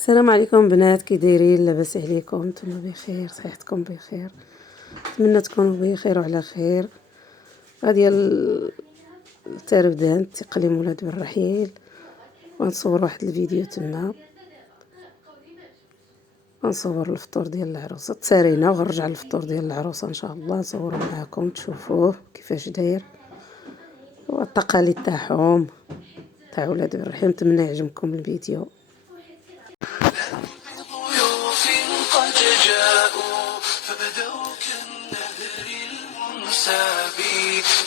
السلام عليكم بنات، كي دايرين؟ لاباس عليكم؟ نتوما بخير؟ صحتكم بخير؟ نتمنى تكونوا بخير وعلى خير. غادي التردان تقليم ولاد بالرحيل، ونصور واحد الفيديو تما، ونصور الفطور ديال العروسه. تسارينا وغنرجع للفطور ديال العروسه ان شاء الله، نصورو معكم تشوفوه كيفاش داير والتقاليد تاعهم تاع ولاد بالرحيل. نتمنى يعجبكم الفيديو.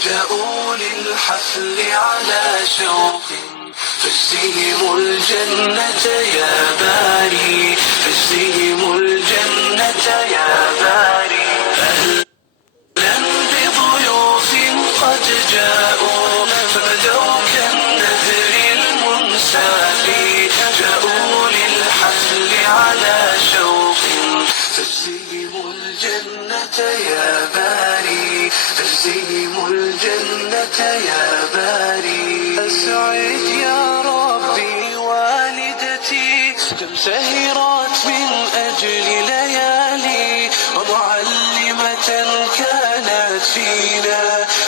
جاءوا للحفل على شوق، فاجزهم الجنة يا باري، فاجزهم الجنة يا باري. أهلا بضيوف قد جاءوا، فبدوا كالنهر المنسابي، جاءوا للحفل على شوق، فاجزهم الجنة يا باري، فاجزهم الجنة يا باري. أسعد يا ربي والدتي، كم سهرت من أجل ليالي، ومعلمة كانت فينا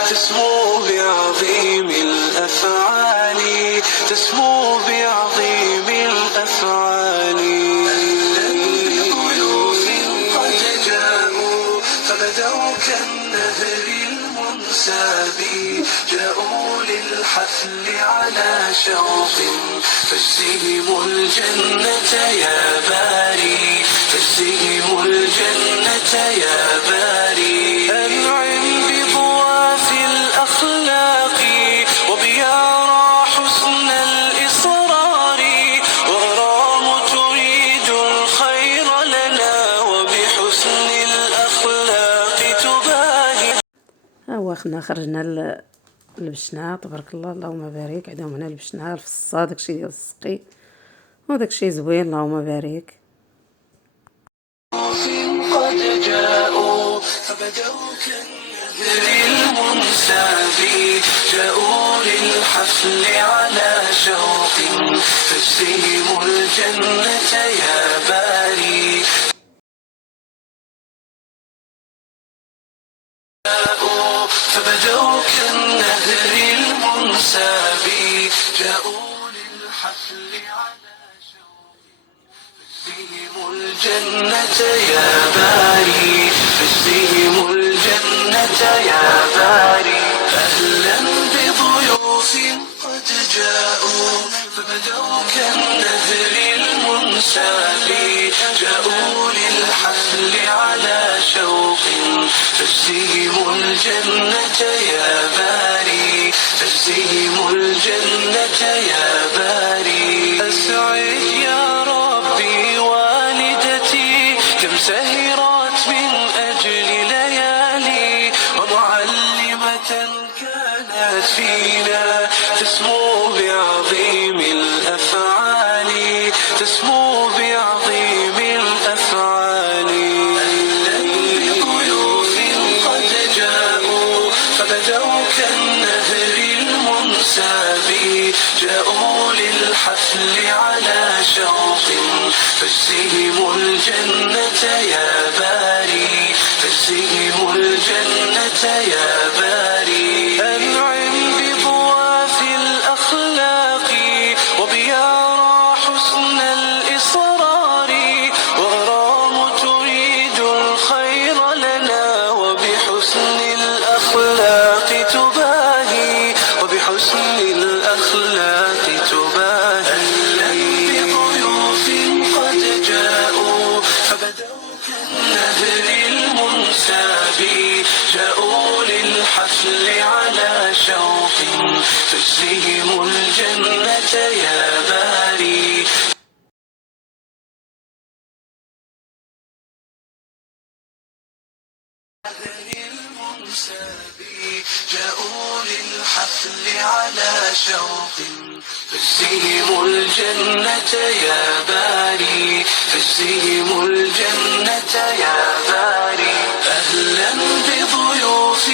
تسمو بعظيم الأفعال، تسمو بعظيم الأفعال. ضيوف قد جاءوا، فبدوا كالنهر المنسابي، جاءوا للحفل على شوق، فاجزهم الجنة يا باري، فاجزهم الجنة يا باري. أنعم بضواف الأخلاق وبيارى حسن الإصرار، وغرام تريد الخير لنا وبحسن الأخلاق تباهي. هو خرجنا لبسنا تبارك الله، اللهم بارك. عندهم هنا لبسنا الفصا، داكشي ديال السقي، وداكشي زوين، اللهم بارك. قد جاءوا، فبدوا كالنهر المنسابي، جاءوا للحفل على شوق، فاجزهم الجنة يا باري. فبدوا كالنهر المنسابي، جاءوا للحفل على شوق، فاجزهم الجنة يا باري، فاجزهم الجنة يا باري. أهلا بضيوف قد جاءوا، فبدوا كالنهر المنسابي، جاءوا للحفل على شوق، فاجزهم الجنة يا باري، فاجزهم الجنة يا باري. أسعد يا ربي والدتي، كم سهرت من أجل ليالي، ومعلمة كانت فينا تسمو بعظيم الأفعال، تسمو بعظيم الأفعال. ضيوف قد جاءوا، فبدوا كالنهر المنسابي، جاءوا للحفل على شوق، فاجزهم الجنة يا باري، فاجزهم الجنة يا باري. أنعم بضواف الأخلاق وبيارى حسن الإصرار، وغرام تريد الخير لنا وبحسن الأخلاق تباهي، وبحسن الأخلاق تباهي. بضيوف قد جاءوا، فبدوا كالنهر المنسابي، جاءوا للحفل على شوق، فاجزهم الجنة يا باري. جاءوا للحفل على شوق، فاجزهم الجنة يا باري، فاجزهم الجنة يا باري. أهلا بضيوف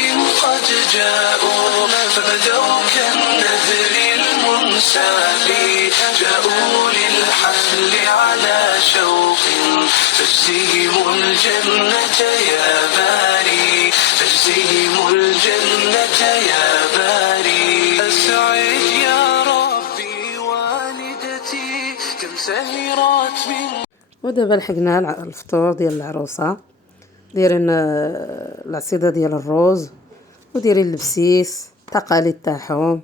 قد جاءوا، فبدوا كالنهر المنسابي، جاءوا للحفل على فاجزهم الجنة يا باري، فاجزهم الجنة يا باري. أسعد يا ربي والدتي كم سهرت من. ودابا لحقنا الفطور ديال العروسه. دايرين العصيده ديال الروز ودايرين البسيس، التقاليد تاعهم.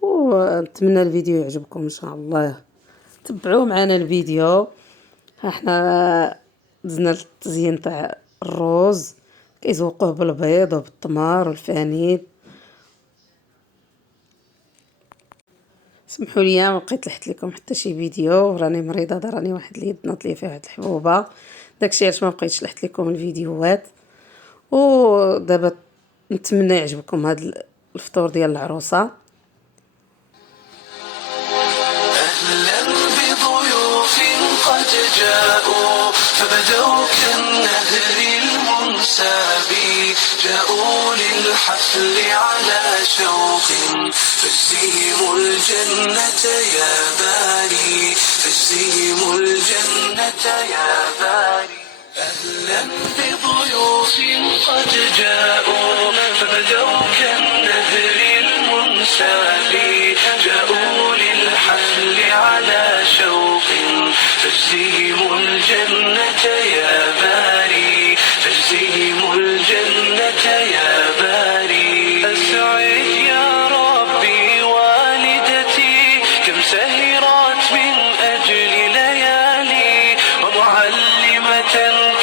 ونتمنى الفيديو يعجبكم ان شاء الله، تبعوا معنا الفيديو. ها حنا دزنا التزيين تاع الروز، كيزوقوه بالبيض وبالتمر والفانيد. سمحوا لي ما بقيت لحت لكم حتى شي فيديو، راني مريضه، راني واحد اليد ناض لي فيها واحد الحبوبه، داكشي علاش ما بقيتش لحت لكم الفيديوهات. ودابا نتمنى يعجبكم هذا الفطور ديال العروسه. أهلا بضيوف قد جاءوا فبدوا كالنهر المنساب، جاءوا للحفل على شوق، فاجزهم الجنة يا باري، فاجزهم الجنة يا باري. أهلا بضيوف قد جاءوا فبدوا كالنهر المنساب، جاءوا للحفل على شوق، فاجزهم الجنة يا باري، فاجزهم الجنة يا باري. أسعد يا ربي والدتي كم سهرت من أجل ليالي، ومعلمة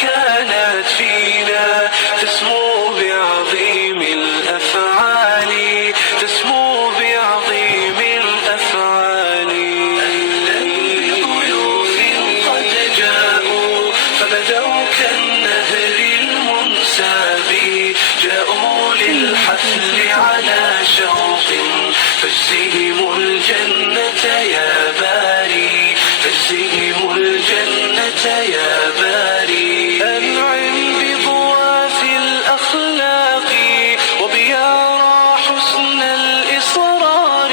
كانت فينا تسمو بعظيم الأفعال، تسمو بعظيم الأفعال. أهلا بضيوف قد جاءوا فبدوا كالنهر المنساب، جاءوا للحفل على شوق، فاجزهم الجنة يا باري، فاجزهم الجنة يا باري. أنعم بضواف الأخلاق وبيارى حسن الإصرار،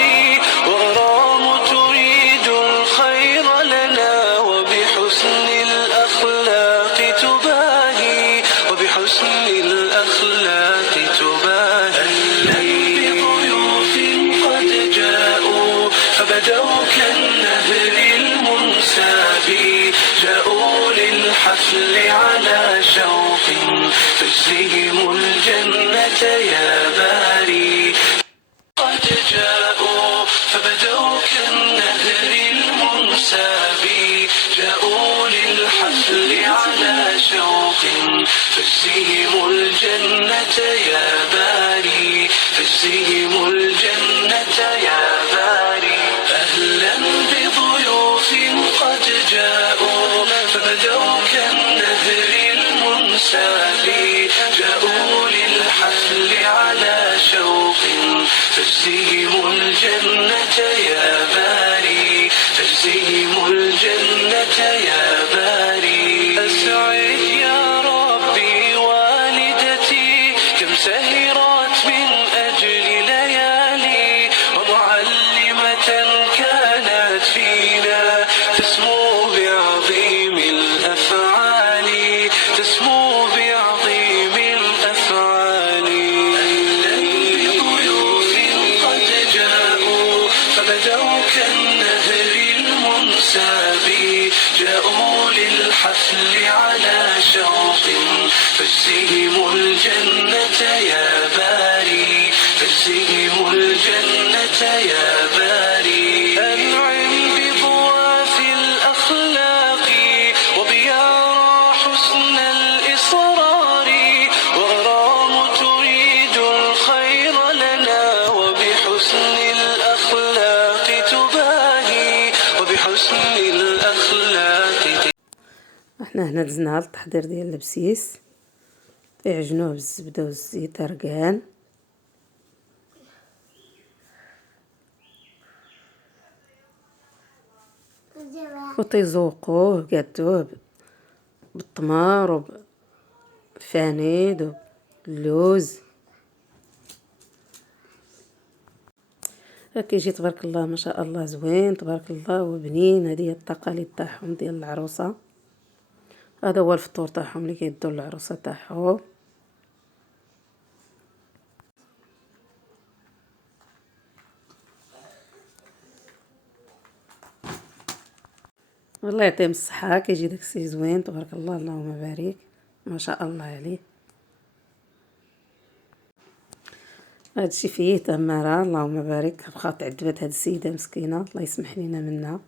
وغرام تريد الخير لنا وبحسن الأخلاق تباهي، وبحسن الأخلاق تباهي. أهلا بضيوف قد جاءوا فبدوا كالنهر المنساب، جاءوا للحفل على شوق، فاجزهم الجنة يا باري. قد جاءوا فبدوا كالنهر المنساب، جاءوا للحفل على شوق، فاجزهم الجنة يا باري، فاجزهم الجنة يا باري. أهلا بضيوف قد جاءوا فبدوا كالنهر المنساب، جاءوا للحفل على شوق، فاجزهم الجنة يا باري، فاجزهم الجنة يا باري. أسعد يا ربي والدتي كم سهرت من أجل ليالي، ومعلمة كانت فينا تسمو بعظيم الأفعال، تسمو بعظيم الأفعال. أهلا بضيوف قد جاءوا فبدوا كالنهر المنساب، جاءوا للحفل على شوق، فاجزهم الجنة يا باري، فاجزهم الجنة يا باري. أنعم بضواف الأخلاق وبيارى حسن الإصرار، وغرام تريد الخير لنا وبحسن الأخلاق تباهي، وبحسن الأخلاق. احنا هنا دزنا التحضير ديال البسيس، يعجنوه بالزبده والزيت رقان. وتيزوقوه قادوه بالتمر وبالفانيد وباللوز. كيجي تبارك الله ما شاء الله زوين تبارك الله وبنين. هذه هي التقاليد تاعهم ديال العروسه. هذا هو الفطور تاعهم اللي كيدو العروسه تاعهم. الله يعطيهم الصحه، كيجي داكشي زوين تبارك الله، اللهم بارك، ما شاء الله عليه. هادشي فيه تماره، اللهم بارك، بقات تعذبات هاد السيده مسكينه، الله يسمح لينا منها.